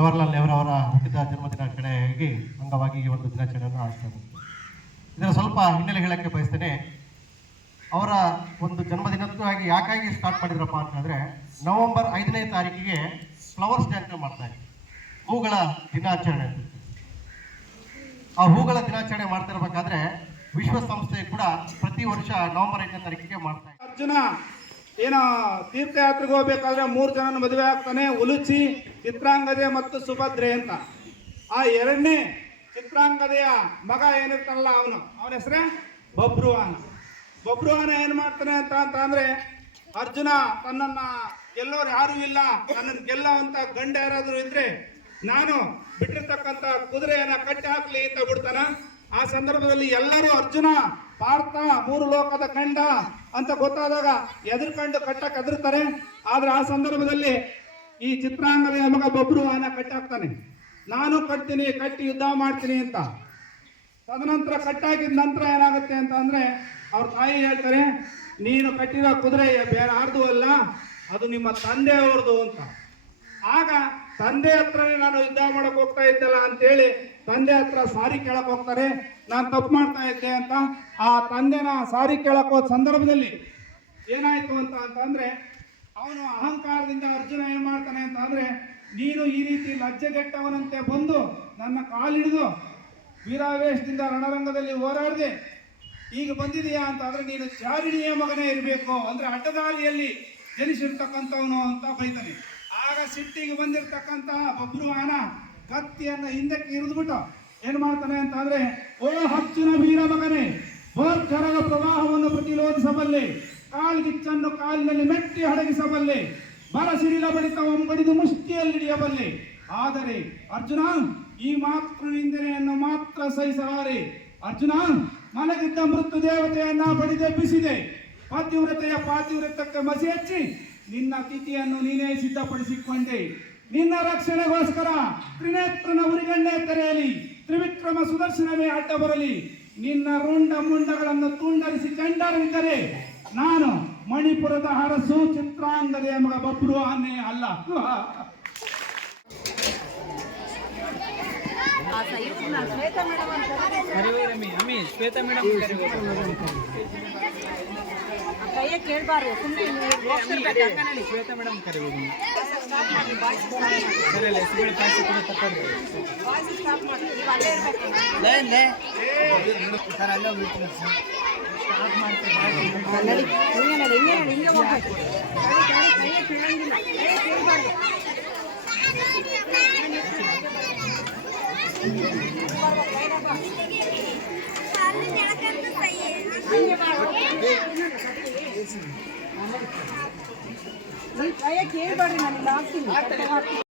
ಜವಾಹರ್ಲಾಲ್ ನೆಹರು ಅವರ ಹುಟ್ಟಿದ ಜನ್ಮದಿನ ಕಡೆಯಾಗಿ ಅಂಗವಾಗಿ ಈ ಒಂದು ದಿನಾಚರಣೆಯನ್ನು ಇದ್ದೀವಿ ಇದರ ಸ್ವಲ್ಪ ಹಿನ್ನೆಲೆ ಹೇಳಕ್ಕೆ ಬಯಸ್ತೇನೆ, ಅವರ ಒಂದು ಜನ್ಮದಿನಕ್ಕಾಗಿ ಯಾಕಾಗಿ ಸ್ಟಾರ್ಟ್ ಮಾಡಿದ್ರಪ್ಪ ಅಂತಂದ್ರೆ, ನವೆಂಬರ್ ಐದನೇ ತಾರೀಕಿಗೆ ಫ್ಲವರ್ಸ್ ಡೇ ಅಂತ ಮಾಡ್ತಾ ಇದ್ವಿ ಹೂಗಳ ದಿನಾಚರಣೆ ಆ ಹೂಗಳ ದಿನಾಚರಣೆ ಮಾಡ್ತಾ ಮಾಡ್ತಿರ್ಬೇಕಾದ್ರೆ ವಿಶ್ವಸಂಸ್ಥೆ ಕೂಡ ಪ್ರತಿ ವರ್ಷ ನವೆಂಬರ್ ಐದನೇ ತಾರೀಕಿಗೆ ಮಾಡ್ತಾ ಇದೆ ಅರ್ಜುನ ಏನೋ ತೀರ್ಥಯಾತ್ರೆಗೆ ಹೋಗ್ಬೇಕಾದ್ರೆ ಮೂರು ಜನ ಮದುವೆ ಆಗ್ತಾನೆ, ಉಲುಚಿ ಚಿತ್ರಾಂಗದೆ ಮತ್ತು ಸುಭದ್ರೆ ಅಂತ. ಆ ಎರಡನೇ ಚಿತ್ರಾಂಗದೆಯ ಮಗ ಏನಿರ್ತಾನಲ್ಲ ಅವನು, ಅವನ ಹೆಸರೇ ಬಬ್ರುವಾನ. ಬಬ್ರುವಾನ ಏನು ಮಾಡ್ತಾನೆ ಅಂತ ಅಂತ ಅಂದರೆ, ಅರ್ಜುನ ತನ್ನನ್ನು ಗೆಲ್ಲೋರು ಯಾರು ಇಲ್ಲ ನನ್ನನ್ನು ಗೆಲ್ಲೋವಂಥ ಗಂಡ ಯಾರಾದರೂ ಇದ್ರೆ ನಾನು ಬಿಟ್ಟಿರ್ತಕ್ಕಂಥ ಕುದುರೆಯನ್ನು ಕಟ್ಟಿ ಹಾಕ್ಲಿ ಅಂತ ಬಿಡ್ತಾನ. ಆ ಸಂದರ್ಭದಲ್ಲಿ ಎಲ್ಲರೂ ಅರ್ಜುನ ಪಾರ್ಥ ಮೂರು ಲೋಕದ ಕಂಡ ಅಂತ ಗೊತ್ತಾದಾಗ ಎದುರ್ಕೊಂಡು ಕಟ್ಟಕ್ಕೆ ಎದುರ್ತಾರೆ ಆದ್ರೆ ಆ ಸಂದರ್ಭದಲ್ಲಿ ಈ ಚಿತ್ರಾಂಗದ ಮಗ ಬಬ್ರು ಆನ ಕಟ್ಟಾಕ್ತಾನೆ. ನಾನು ಕಟ್ತೀನಿ, ಕಟ್ಟಿ ಯುದ್ಧ ಮಾಡ್ತೀನಿ ಅಂತ. ತದನಂತರ ಕಟ್ಟಾಕಿದ ನಂತರ ಏನಾಗುತ್ತೆ ಅಂತ ಅಂದ್ರೆ ಅವ್ರ ತಾಯಿ ಹೇಳ್ತಾರೆ, ನೀನು ಕಟ್ಟಿರೋ ಕುದುರೆ ಬೇರೆ ಅಲ್ಲ, ಅದು ನಿಮ್ಮ ತಂದೆಯವ್ರದ್ದು ಅಂತ. ಆಗ ತಂದೆ ಹತ್ರನೇ ನಾನು ಯುದ್ಧ ಮಾಡಕ್ ಹೋಗ್ತಾ ಇದ್ದಲ್ಲ ಅಂತೇಳಿ ತಂದೆ ಹತ್ರ ಸಾರಿ ಕೇಳಕ್ ಹೋಗ್ತಾರೆ. ನಾನು ತಪ್ಪು ಮಾಡ್ತಾ ಇದ್ದೆ ಅಂತ ಆ ತಂದೆನ ಸಾರಿ ಕೇಳಕ್ ಹೋದ ಸಂದರ್ಭದಲ್ಲಿ ಏನಾಯ್ತು ಅಂತ ಅಂತಂದ್ರೆ, ಅವನು ಅಹಂಕಾರದಿಂದ ಅರ್ಜುನ ಏನ್ ಮಾಡ್ತಾನೆ ಅಂತ ಅಂದ್ರೆ ನೀನು ಈ ರೀತಿ ಲಜ್ಜೆಗೆಟ್ಟವನಂತೆ ಬಂದು ನನ್ನ ಕಾಲಿಡಿದು ವೀರಾವೇಶದಿಂದ ರಣರಂಗದಲ್ಲಿ ಹೋರಾಡಿದೆ, ಈಗ ಬಂದಿದೆಯಾ ಅಂತ ಅಂದ್ರೆ ನೀನು ಚಾರಿಣಿಯ ಮಗನೇ ಇರಬೇಕು. ಅಂದ್ರೆ ಅಡ್ಡದಾರಿಯಲ್ಲಿ ಜನಿಸಿರ್ತಕ್ಕಂಥವನು ಅಂತ ಬೈತಾನೆ. ಆಗ ಸಿಟ್ಟಿಗೆ ಬಂದಿರತಕ್ಕಂತಹ ಬಬ್ರುವಾನ ಕತ್ತಿಯನ್ನ ಹಿಂದಕ್ಕೆ ಇರಿದ್ಬಿಟ್ಟು ಏನ್ ಮಾಡ್ತಾನೆ ಅಂತ ಅಂದ್ರೆ ಓ ಹಚ್ಚಿನ ವೀರ ಮಗನೇ ಭೋರ್ಕರಗ ಪ್ರವಾಹವನ್ನು ಪ್ರತಿರೋಧಿಸಬಲ್ಲೆ ಕಾಲ್ಗಿಚ್ಚನ್ನು ಕಾಲಿನಲ್ಲಿ ಮೆಟ್ಟಿ ಹಡಗಿಸಬಲ್ಲೆ, ಬರ ಸಿಡಿಲ ಬಡಿತ ಒಂಬಡಿದು ಮುಷ್ಟಿಯಲ್ಲಿ ಹಿಡಿಯಬಲ್ಲೆ. ಆದರೆ ಅರ್ಜುನ, ಈ ಮಾತ್ರ ನಿಂದನೆಯನ್ನು ಮಾತ್ರ ಸಹಿಸಲಾರೆ. ಅರ್ಜುನ, ಮಲಗಿದ್ದ ಮೃತ್ಯು ದೇವತೆಯನ್ನ ಬಡಿದೆಬ್ಬಿಸಿದೆ ಪಾತಿವ್ರತೆಯ ಪಾತಿವ್ರತಕ್ಕೆ ಮಸಿ ಹಚ್ಚಿ ನಿನ್ನ ತಿಥಿಯನ್ನು ನೀನೇ ಸಿದ್ಧಪಡಿಸಿಕೊಂಡೆ. ನಿನ್ನ ರಕ್ಷಣೆಗೋಸ್ಕರ ತ್ರಿನೇತ್ರನ ಉರಿಗಣ್ಣೆ ತೆರೆಯಲಿ ತ್ರಿವಿಕ್ರಮ ಸುದರ್ಶನವೇ ಅಡ್ಡ ಬರಲಿ. ನಿನ್ನ ರುಂಡ ಮುಂಡಗಳನ್ನು ತುಂಡರಿಸಿ ಚಂಡರಿದ್ದರೆ ನಾನು ಮಣಿಪುರದ ಹರಸು ಚಿತ್ರಾಂಗದ ಮಗ ಬಬ್ರು ಆನೆ ಅಲ್ಲ. ಶ್ವೇತ ಮೇಡಮ್ ಶ್ವೇತಾ ಮೇಡಮ್ ಕೇಳಬಾರ್ದು ಸುಮ್ಮನೆ ಹೋಗ್ತಿರ್ಬೇಕು ಹಂಗನಡಿ ಶ್ವೇತಾ ಮೇಡಮ್ ಕರಿವೈರಮ್ಮಿ ಸರಿ ಅಲ್ಲ ಹೆಸರುಗಳು ಪಾಯಸ ಕೂಡ ತಪ್ಪಂದ್ರೆ ವಾಯ್ಸ್ ಸ್ಟಾಪ್ ಮಾಡಿ ನೀವು ಅಲ್ಲೇ ಇರ್ಬೇಕು ಸರ್ ಅಲ್ಲೇ ಹೋಗ್ಬಿಡ್ತೀನಿ ಸರ್ ಸ್ಟಾರ್ಟ್ ಮಾಡ್ತೀನಿ ನಡಿ ಹಿಂಗೆ ನಡಿ ಹಿಂಗೆ ನಡಿ ಹಿಂಗೆ ಹೋಗ್ಬೇಕು ನಡಿ, ನಡಿ, ಕೈಯ ಕೇಳಂಗಿಲ್ಲ ಕೈಯ ಕೇಳಬಾರ್ದು ಹಿಂಗೆ ಮಾಡು ಕೇಳಬಾರ್ರಿ ನಾನು ಹಾಕ್ತೀನಿ.